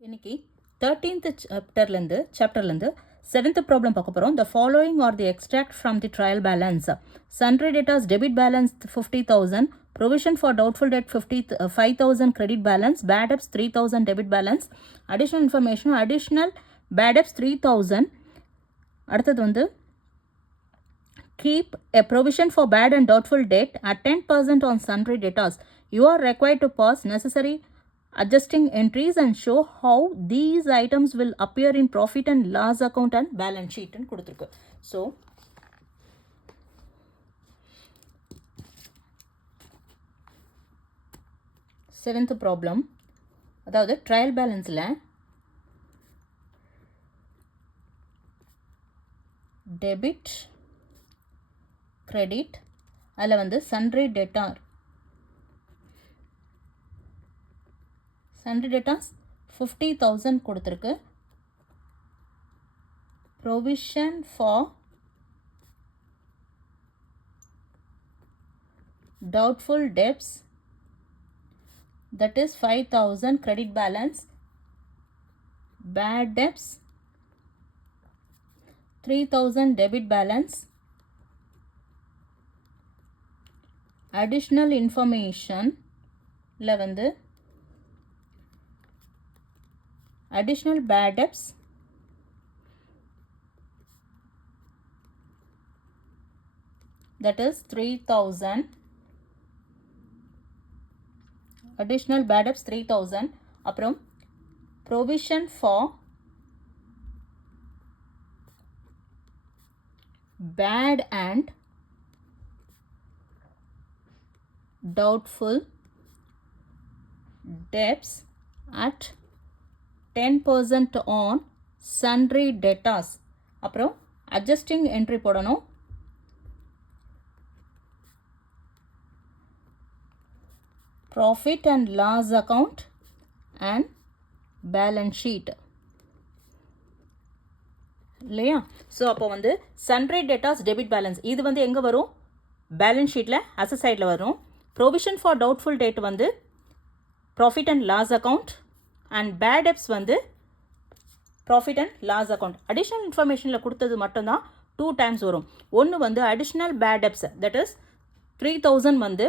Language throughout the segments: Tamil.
இன்னைக்கு 13th சாப்டர்லேருந்து 7th ப்ராப்ளம் பார்க்க போகிறோம். The following are the extract from the trial balance. Sundry debtors debit balance 50,000, provision for doubtful debt 5,000 credit balance, bad debts 3,000 debit balance, additional information, additional bad debts 3,000. அடுத்தது வந்து keep a provision for bad and doubtful debt at 10% on sundry debtors. You are required to pass necessary adjusting entries and show how these items will appear in profit and loss account and balance sheet ன்னு கொடுத்திருக்கு. So seventh problem, அதாவது ட்ரையல் பேலன்ஸில் டெபிட் கிரெடிட் அதில் வந்து சன்ட்ரி டெட்டார் sundry debtors 50,000 கொடுத்திருக்கு. provision for doubtful debts, that is 5,000 credit balance, bad debts 3,000 debit balance, additional information ல வந்து additional bad debts that is 3,000, additional bad debts 3,000, அப்புறம் provision for bad and doubtful debts at 10% on sundry debtors. அப்புறம் adjusting entry போடணும். profit and loss account and balance sheet இல்லையா? ஸோ அப்போ வந்து sundry debtors debit balance இது வந்து எங்கே வரும்? பேலன்ஸ் ஷீட்டில் அசட் சைடில் வரும். provision for doubtful debt வந்து profit and loss account and bad debts வந்து profit and loss account. additional informationல கொடுத்தது மட்டும்தான் 2 times வரும். ஒன்று வந்து additional bad debts, that is 3,000 வந்து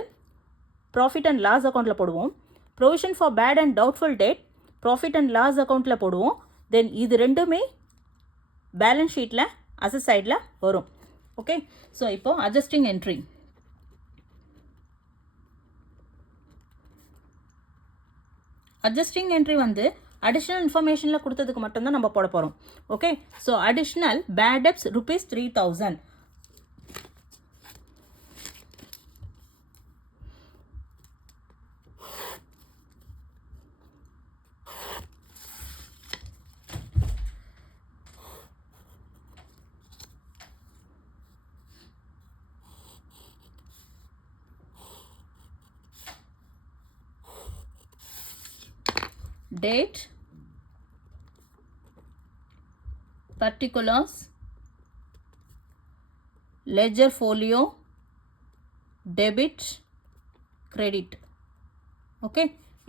profit and loss accountல போடுவோம். provision for bad and doubtful debt profit and loss accountல போடுவோம். தென் இது ரெண்டுமே பேலன்ஸ் ஷீட்டில் அசட் சைடில் வரும். ஓகே, ஸோ இப்போ அட்ஜஸ்டிங் என்ட்ரி. அட்ஜஸ்டிங் என்ட்ரி வந்து அடிஷ்னல் இன்ஃபர்மேஷனில் கொடுத்ததுக்கு மட்டும்தான் நம்ம போட போகிறோம். Okay, so additional bad debts rupees 3,000. date, particulars, ledger folio, debit, credit. Okay,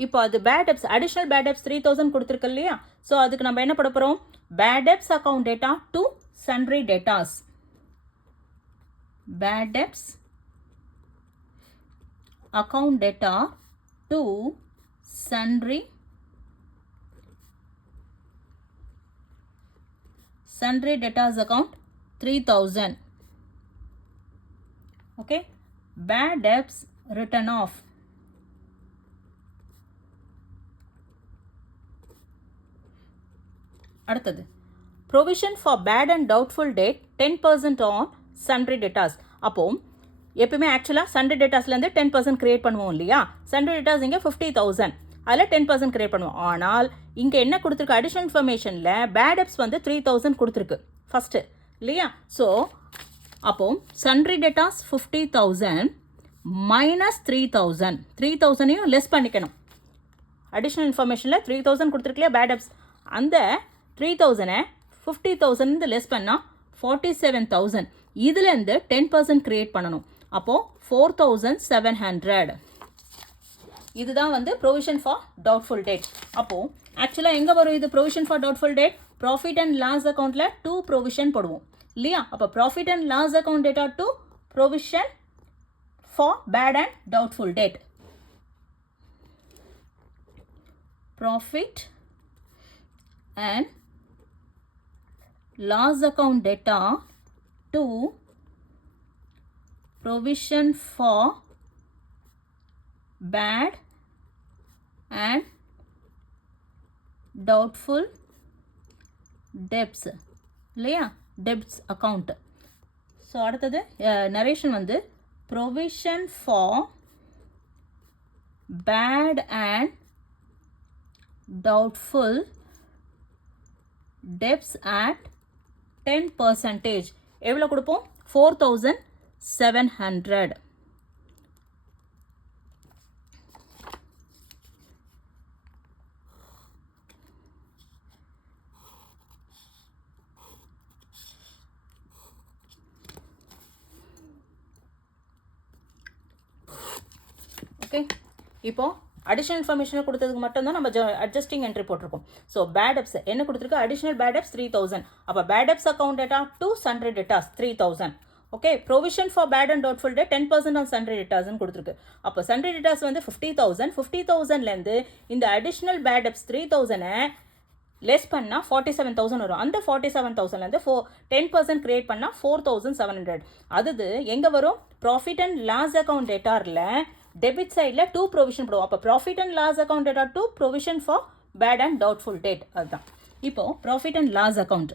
இப்போ அது bad debts additional bad debts 3,000 கொடுத்துருக்கு இல்லையா? ஸோ அதுக்கு நம்ம என்ன பண்ண போகிறோம்? Bad debts account debtor to sundry debtors. Bad debts account debtor to sundry debtors account 3,000. okay, bad debts written off. அடுத்தது provision for bad and doubtful debt 10% on sundry debtors. அப்போ எப்பவுமே ஆக்சுவலாக sundry debtorsலேருந்து 10% கிரியேட் பண்ணுவோம் இல்லையா? sundry debtors இங்கே 50,000, அதில் 10% கிரியேட் பண்ணுவோம். ஆனால் இங்கே என்ன கொடுத்துருக்கு? அடிஷ்னல் இன்ஃபர்மேஷனில் பேட் டெப்ஸ் வந்து 3,000 கொடுத்துருக்கு ஃபஸ்ட்டு இல்லையா? ஸோ அப்போ sundry debtors 50,000 மைனஸ் 3,000, 3,000ஐயும் லெஸ் பண்ணிக்கணும். அடிஷ்னல் இன்ஃபர்மேஷனில் 3,000 கொடுத்துருக்கு இல்லையா பேட் டெப்ஸ், அந்த 3,000-ஐ 50,000 லெஸ் பண்ணால் 47,000. இதுலேருந்து 10% கிரியேட் பண்ணணும். அப்போது 4,700. இதுதான் வந்து ப்ரொவிஷன் ஃபார் டவுட்ஃபுல் டேட். அப்போது ஆக்சுவலாக எங்கே வரும் இது provision for doubtful debt profit and loss அக்கௌண்ட்டில் 2 ப்ரொவிஷன் போடுவோம் இல்லையா அப்போ profit and loss account debtor 2 provision for bad and doubtful debt profit and loss account data to provision for bad and doubtful debts இல்லையா debts account ஸோ அடுத்தது நரேஷன் வந்து provision for bad and doubtful debts at 10%. எவ்வளோ கொடுப்போம் 4,700. ஓகே இப்போ அடிஷனல் இன்ஃபர்மேஷனை கொடுத்ததுக்கு மட்டும்தான் நம்ம அட்ஜஸ்டிங் என்ட்ரி போட்டிருக்கோம் ஸோ பேட் டெப்ஸ் என்ன கொடுத்துருக்கு அடிஷனல் பேட் டெப்ஸ் 3,000 அப்போ bad debts account debtor to sundry debtors 3,000 okay provision for bad and doubtful debt 10% on சன்ட்ரி டேட்டாஸ்ன்னு கொடுத்துருக்கு அப்போ சன்ட்ரி டேட்டாஸ் வந்து 50,000 50,000லேருந்து இந்த அடிஷனல் பேட் டெப்ஸ் 3,000-ஐ லெஸ் பண்ணால் 47,000 வரும் அந்த 47,000லேருந்து 10% கிரியேட் பண்ணால் 4,700 அது எங்கே வரும் ப்ராஃபிட் அண்ட் லாஸ் அக்கௌண்ட் டேட்டாரில் டெபிட் சைடில் 2 ப்ரொவிஷன் போடுவோம் அப்போ profit and loss account debtor 2 provision for bad and doubtful debt அதுதான் இப்போ profit and loss account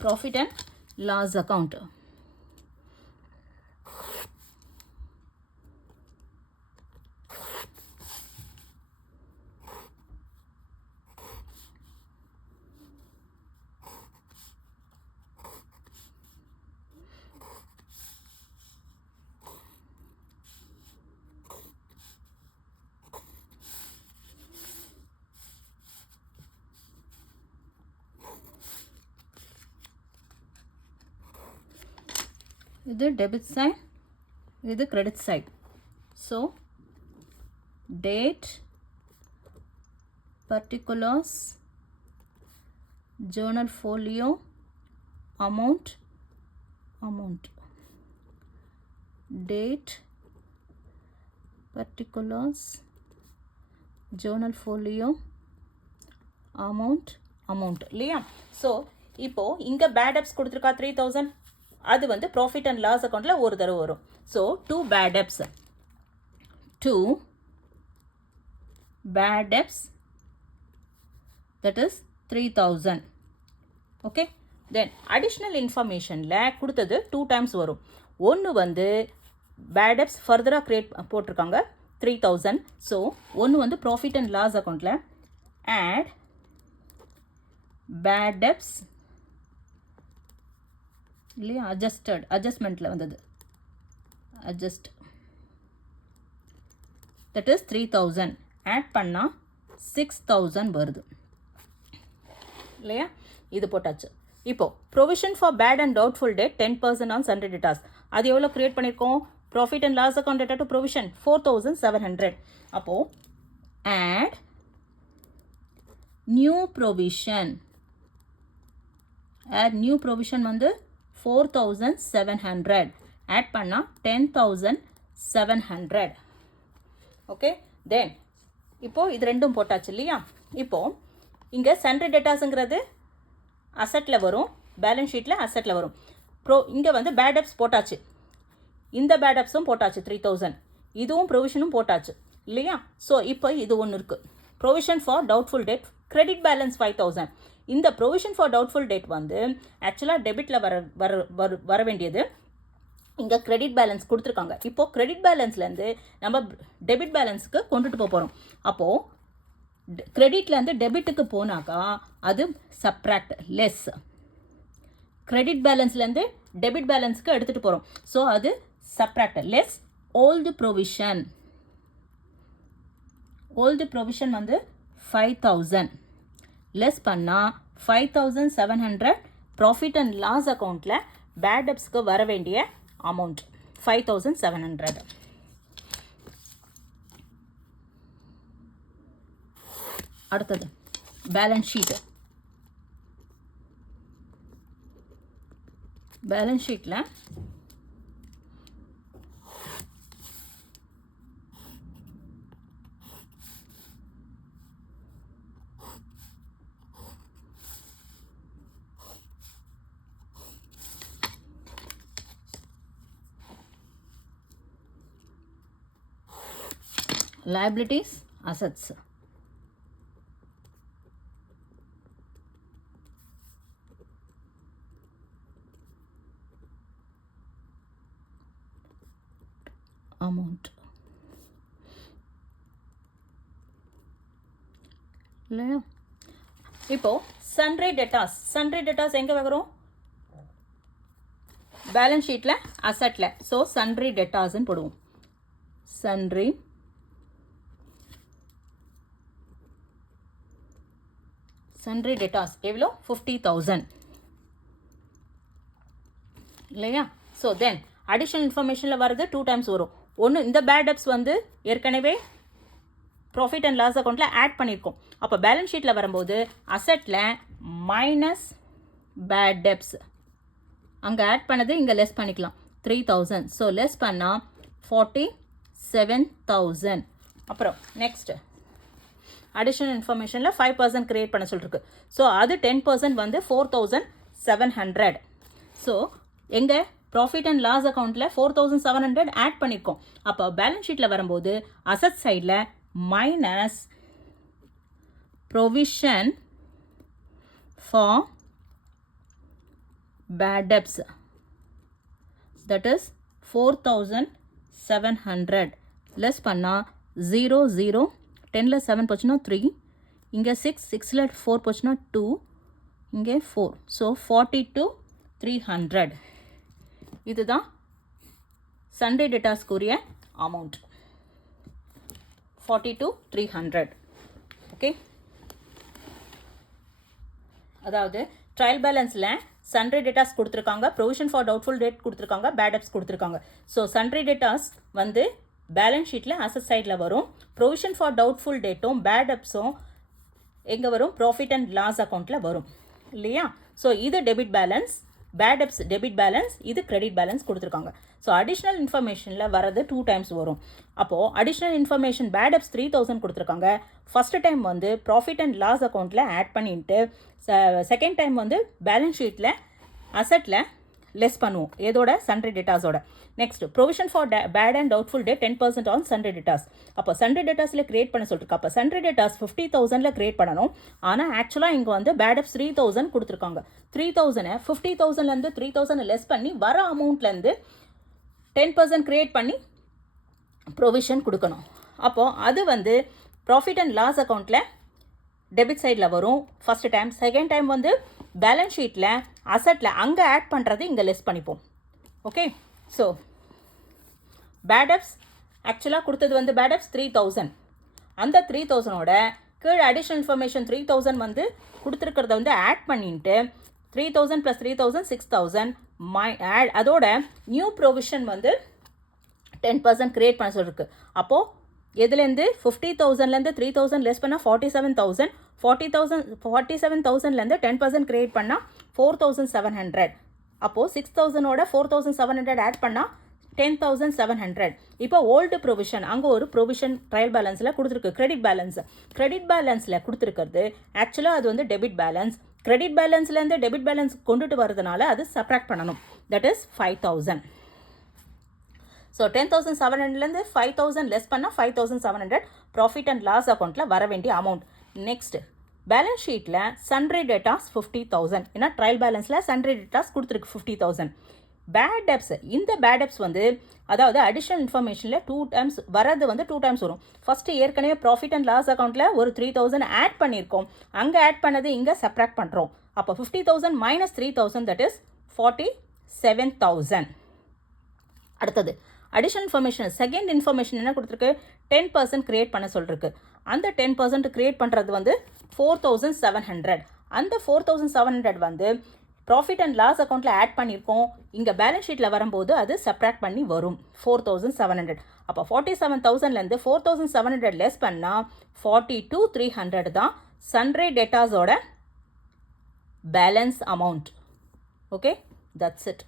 profit and loss account இது டெபிட் சைட் இது credit side so date particulars journal folio amount date particulars journal folio amount இல்லையா ஸோ இப்போது இங்கே பேட் டெப்ஸ் கொடுத்துருக்கா 3,000 அது வந்து ப்ராஃபிட் அண்ட் லாஸ் அக்கௌண்ட்டில் ஒரு தடவை வரும் so 2 bad debts that is 3,000 okay then additional இன்ஃபர்மேஷனில் கொடுத்தது 2 டைம்ஸ் வரும் ஒன்று வந்து பேட் டெப்ஸ் ஃபர்தராக க்ரியேட் போட்டிருக்காங்க 3,000 ஸோ ஒன்று வந்து ப்ராஃபிட் அண்ட் லாஸ் அக்கௌண்ட்டில் ஆட் பேட் டெப்ஸ் இல்லையா அட்ஜஸ்ட்மெண்ட்டில் வந்தது தட் இஸ் 3,000 ஆட் பண்ணால் 6,000 வருது இல்லையா இது போட்டாச்சு இப்போது provision for bad and doubtful debt 10% on sundry debtors அது எவ்வளோ க்ரியேட் பண்ணியிருக்கோம் profit and loss account debtor to provision 4,700 அப்போது ஆட் நியூ ப்ரொவிஷன் வந்து 4,700 ஆட் பண்ணால் 10,700 ஓகே தென் இப்போது இது ரெண்டும் போட்டாச்சு இல்லையா இப்போது இங்கே சன்ட்ரி டேட்டாஸுங்கிறது அசட்டில் வரும் பேலன்ஸ் ஷீட்டில் அசட்டில் வரும் இங்கே வந்து பேட் டெப்ஸ் போட்டாச்சு இந்த பேட் டெப்ஸும் போட்டாச்சு 3,000 இதுவும் ப்ரொவிஷனும் போட்டாச்சு இல்லையா ஸோ இப்போ இது ஒன்று இருக்குது provision for doubtful date credit balance 5,000 இந்த ப்ரொவிஷன் ஃபார் டவுட்ஃபுல் டேட் வந்து ஆக்சுவலாக டெபிட்டில் வர வேண்டியது இங்கே கிரெடிட் பேலன்ஸ் கொடுத்துருக்காங்க இப்போது கிரெடிட் பேலன்ஸ்லேருந்து நம்ம டெபிட் பேலன்ஸுக்கு கொண்டுட்டு போகிறோம் அப்போது கிரெடிட்லேருந்து டெபிட்டுக்கு போனாக்கா அது சப்ராக்ட் லெஸ் கிரெடிட் பேலன்ஸ்லேருந்து டெபிட் பேலன்ஸுக்கு எடுத்துகிட்டு போகிறோம் ஸோ அது சப்ராக்ட் லெஸ் ஓல்டு ப்ரொவிஷன் வந்து 5,000 லெஸ் பண்ணால் 5,700 ப்ராஃபிட் அண்ட் லாஸ் அக்கௌண்ட்டில் பேட் டெப்ஸ்க்கு வர வேண்டிய அமௌண்ட் 5700. அடுத்தது பேலன்ஸ் ஷீட். பேலன்ஸ் ஷீட்டில் liabilities, assets. Amount. இல்லையா? இப்போ sundry debtors. sundry debtors எங்கே வரும்? பேலன்ஸ் ஷீட்டில் அசட்டில். ஸோ sundry debtorsன்னு போடுவோம். sundry debtors எவ்வளோ? 50,000 இல்லையா? ஸோ தென் அடிஷனல் இன்ஃபர்மேஷனில் வர்றது 2 டைம்ஸ் வரும். ஒன்று, இந்த பேட் டெப்ஸ் வந்து ஏற்கனவே ப்ராஃபிட் அண்ட் லாஸ் அக்கௌண்ட்டில் ஆட் பண்ணியிருக்கோம். அப்போ பேலன்ஸ் ஷீட்டில் வரும்போது அசட்டில் மைனஸ் பேட் டெப்ஸ் அங்கே ஆட் பண்ணது இங்கே லெஸ் பண்ணிக்கலாம் 3,000. ஸோ லெஸ் பண்ணால் 47,000. அப்புறம் நெக்ஸ்ட்டு அடிஷனல் இன்ஃபர்மேஷனில் 5% கிரியேட் பண்ண சொல்லிருக்கு. ஸோ அது 10% வந்து 4,700. ஸோ எங்கே ப்ராஃபிட் அண்ட் லாஸ் அக்கௌண்ட்டில் 4,700 ஆட் பண்ணியிருக்கோம். அப்போ பேலன்ஸ் ஷீட்டில் வரும்போது அசட் சைடில் minus provision for bad debts, that is 4,700 less பண்ணால் 0 0 10ல் 7 போச்சுன்னா 3, இங்கே 6 6ல் 4 போச்சுன்னா 2, இங்கே 4. ஸோ 42,300. இதுதான் சண்டே டெட்டாஸ்க்குரிய அமௌண்ட் 42,300. ஓகே, அதாவது ட்ரையல் பேலன்ஸில் சண்டே டெட்டாஸ் கொடுத்துருக்காங்க, ப்ரொவிஷன் ஃபார் டவுட்ஃபுல் டேட் கொடுத்துருக்காங்க, பேட் டெப்ஸ் கொடுத்துருக்காங்க. ஸோ சண்டே டெட்டாஸ் வந்து பேலன்ஸ் ஷீட்டில் அசட் சைடில் வரும். ப்ரொவிஷன் ஃபார் டவுட்ஃபுல் டேட்டும் பேட் டெப்ஸும் எங்கே வரும்? ப்ராஃபிட் அண்ட் லாஸ் அக்கௌண்ட்டில் வரும் இல்லையா? ஸோ இது debit balance, bad debts debit balance, இது கிரெடிட் பேலன்ஸ் கொடுத்துருக்காங்க. ஸோ அடிஷ்னல் இன்ஃபர்மேஷனில் வரது 2 டைம்ஸ் வரும். அப்போது அடிஷ்னல் இன்ஃபர்மேஷன் பேட் டெப்ஸ் 3,000 கொடுத்துருக்காங்க. ஃபஸ்ட்டு டைம் வந்து ப்ராஃபிட் அண்ட் லாஸ் அக்கௌண்ட்டில் ஆட் பண்ணிட்டு செகண்ட் டைம் வந்து பேலன்ஸ் ஷீட்டில் அசட்டில் லெஸ் பண்ணுவோம். ஏதோட சண்டே டெட்டாஸோட. Next provision for bad and doubtful debt 10% on sundry debtors. அப்போ சண்டே டெட்டாஸில் கிரியேட் பண்ண சொல்லிருக்கு. அப்போ சண்டே டெட்டாஸ் 50,000ல் கிரியேட் பண்ணணும். ஆனால் ஆக்சுவலாக இங்கே வந்து பேட் டெப்ஸ் 3,000 கொடுத்துருக்காங்க. 3,000 50,000லேருந்து 3,000 லெஸ் பண்ணி வர அமௌண்ட்லேருந்து 10% கிரியேட் பண்ணி ப்ரொவிஷன் கொடுக்கணும். அப்போது அது வந்து ப்ராஃபிட் அண்ட் லாஸ் அக்கௌண்ட்டில் டெபிட் சைடில் வரும் ஃபஸ்ட்டு டைம். செகண்ட் டைம் வந்து பேலன்ஸ் ஷீட்டில் அசட்டில் அங்கே ஆட் பண்ணுறது இங்கே லெஸ் பண்ணிப்போம். ஓகே, ஸோ பேட் டெப்ஸ் ஆக்சுவலாக கொடுத்தது வந்து பேட் டெப்ஸ் 3,000. அந்த 3,000ஓட கீழே அடிஷனல் இன்ஃபர்மேஷன் 3,000 வந்து கொடுத்துருக்கிறத வந்து ஆட் பண்ணிட்டு 3,000 + 3,000 6,000 அதோட நியூ ப்ரொவிஷன் வந்து 10% கிரியேட் பண்ண சொல்லிருக்கு. அப்போது எதுலேருந்து 50,000லேருந்து 3,000 லெஸ் பண்ணால் 47,000, 47,000லேருந்து 10% கிரியேட் பண்ணால் 4,700. அப்போது 6,000ஓட 4,700 ஆட் பண்ணால் 10,700. இப்போ ஓல்டு ப்ரொவிஷன் அங்கே ஒரு ப்ரொவிஷன் ட்ரையல் பேலன்ஸில் கொடுத்துருக்கு. கிரெடிட் பேலன்ஸில் கொடுத்துருக்கிறது ஆக்சுவலாக அது வந்து டெபிட் பேலன்ஸ். கிரெடிட் பேலன்ஸ்லேருந்து டெபிட் பேலன்ஸ் கொண்டுட்டு வரதுனால அது சப்ராக்ட் பண்ணணும். That is 5,000. ஸோ 10,700லேருந்து 5,000 லெஸ் பண்ணால் 5,700 ப்ராஃபிட் அண்ட் லாஸ் அக்கௌண்ட்டில் வர வேண்டிய அமௌண்ட். நெக்ஸ்ட் பேலன்ஸ் ஷீட்டில் சண்டே டெட்டாஸ் 50,000. ஏன்னா ட்ரையல் பேலன்ஸில் சண்டே டெட்டாஸ் கொடுத்துருக்கு 50,000. பேட் டெப்ஸ், இந்த பேட் டெப்ஸ் வந்து அதாவது அடிஷனல் இன்ஃபர்மேஷனில் 2 டைம்ஸ் வரது வந்து 2 டைம்ஸ் வரும். ஃபஸ்ட்டு ஏற்கனவே ப்ராஃபிட் அண்ட் லாஸ் அக்கௌண்ட்டில் ஒரு 3,000 ஆட் பண்ணியிருக்கோம். அங்கே ஆட் பண்ணது இங்கே சப்ராக்ட் பண்ணுறோம். அப்போ 50,000 - 3,000 தட் இஸ் 47,000. அடுத்தது அடிஷனல் இன்ஃபர்மேஷன் செகண்ட் இன்ஃபர்மேஷன் என்ன கொடுத்துருக்கு? 10% கிரியேட் பண்ண சொல்லிருக்கு. அந்த 10% கிரியேட் பண்ணுறது வந்து 4,700. அந்த 4,700 வந்து ப்ராஃபிட் அண்ட் லாஸ் அக்கௌண்ட்டில் ஆட் பண்ணியிருக்கோம். இங்கே பேலன்ஸ் ஷீட்டில் வரும்போது அது சப்ராக்ட் பண்ணி வரும் 4700. அப்போ 47,000லேருந்து 4700 லெஸ் பண்ணால் 42,300 தான் சன்ரே டெட்டாஸோட balance amount. Okay, that's it.